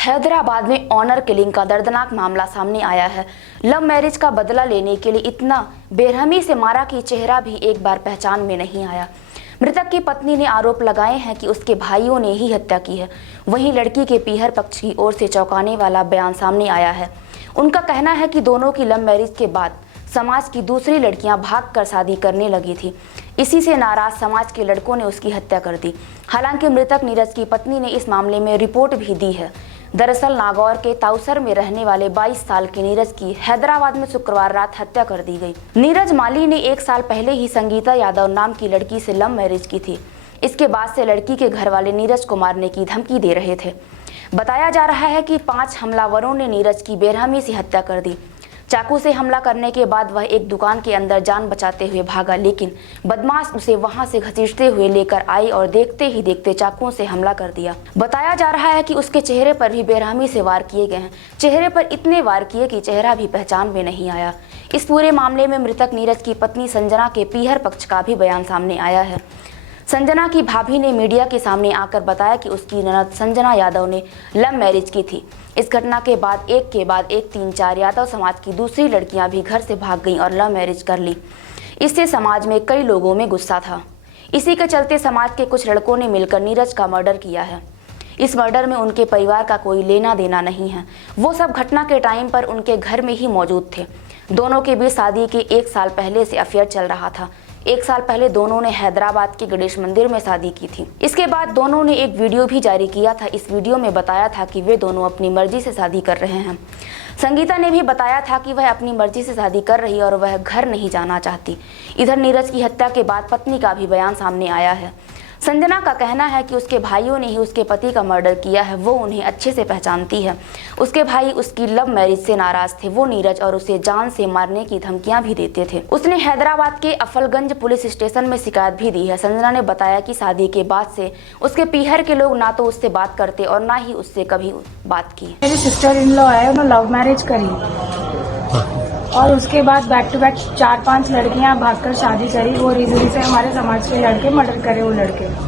हैदराबाद में honour killing का दर्दनाक मामला सामने आया है। लव मैरिज का बदला लेने के लिए इतना बेरहमी से मारा कि चेहरा भी एक बार पहचान में नहीं आया। मृतक की पत्नी ने आरोप लगाए हैं कि उसके भाइयों ने ही हत्या की है। वहीं लड़की के पीहर पक्ष की ओर से चौंकाने वाला बयान सामने आया है। उनका कहना है कि दोनों की लव मैरिज के बाद समाज की दूसरी लड़कियां भागकर शादी करने लगी थी। इसी से नाराज समाज के लड़कों ने उसकी हत्या कर दी। हालांकि मृतक नीरज की पत्नी ने इस मामले में रिपोर्ट भी दी है। दरअसल नागौर के ताउसर में रहने वाले 22 साल के नीरज की हैदराबाद में शुक्रवार रात हत्या कर दी गई। नीरज माली ने 1 साल पहले ही संगीता यादव नाम की लड़की से लव मैरिज की थी। इसके बाद से लड़की के घर वाले नीरज को मारने की धमकी दे रहे थे। बताया जा रहा है कि 5 हमलावरों ने नीरज की बेरहमी से हत्या कर दी। चाकू से हमला करने के बाद वह एक दुकान के अंदर जान बचाते हुए भागा, लेकिन बदमाश उसे वहां से घसीटते हुए लेकर आए और देखते ही देखते चाकुओं से हमला कर दिया। बताया जा रहा है कि उसके चेहरे पर भी बेरहमी से वार किए गए हैं। चेहरे पर इतने वार किए कि चेहरा भी पहचान में नहीं आया। इस पूरे मामले में मृतक नीरज की पत्नी संजना के पीहर पक्ष का भी बयान सामने आया है। संजना की भाभी ने मीडिया के सामने आकर बताया कि उसकी ननद संजना यादव ने लव मैरिज की थी। इस घटना के बाद एक 3-4 यादव समाज की दूसरी लड़कियां भी घर से भाग गईं और लव मैरिज कर ली। इससे समाज में कई लोगों में गुस्सा था। इसी के चलते समाज के कुछ लड़कों ने मिलकर नीरज का मर्डर किया है। इस मर्डर में उनके परिवार का कोई लेना देना नहीं है। वो सब घटना के टाइम पर उनके घर में ही मौजूद थे। दोनों के बीच शादी के 1 साल पहले से अफेयर चल रहा था। 1 साल पहले दोनों ने हैदराबाद के गणेश मंदिर में शादी की थी। इसके बाद दोनों ने एक वीडियो भी जारी किया था। इस वीडियो में बताया था कि वे दोनों अपनी मर्जी से शादी कर रहे हैं। संगीता ने भी बताया था कि वह अपनी मर्जी से शादी कर रही है और वह घर नहीं जाना चाहती। इधर नीरज की हत्या के बाद पत्नी का भी बयान सामने आया है। संजना का कहना है कि उसके भाइयों ने ही उसके पति का मर्डर किया है। वो उन्हें अच्छे से पहचानती है। उसके भाई उसकी लव मैरिज से नाराज थे। वो नीरज और उसे जान से मारने की धमकियां भी देते थे। उसने हैदराबाद के अफलगंज पुलिस स्टेशन में शिकायत भी दी है। संजना ने बताया कि शादी के बाद से उसके पीहर के लोग ना तो उससे बात करते और ना ही उससे कभी बात की। मेरी सिस्टर इन लॉ है, उन्होंने लव मैरिज करी और उसके बाद बैक टू बैक 4-5 लड़कियां भागकर शादी करी। वो रीजन से हमारे समाज के लड़के मर्डर करे वो लड़के।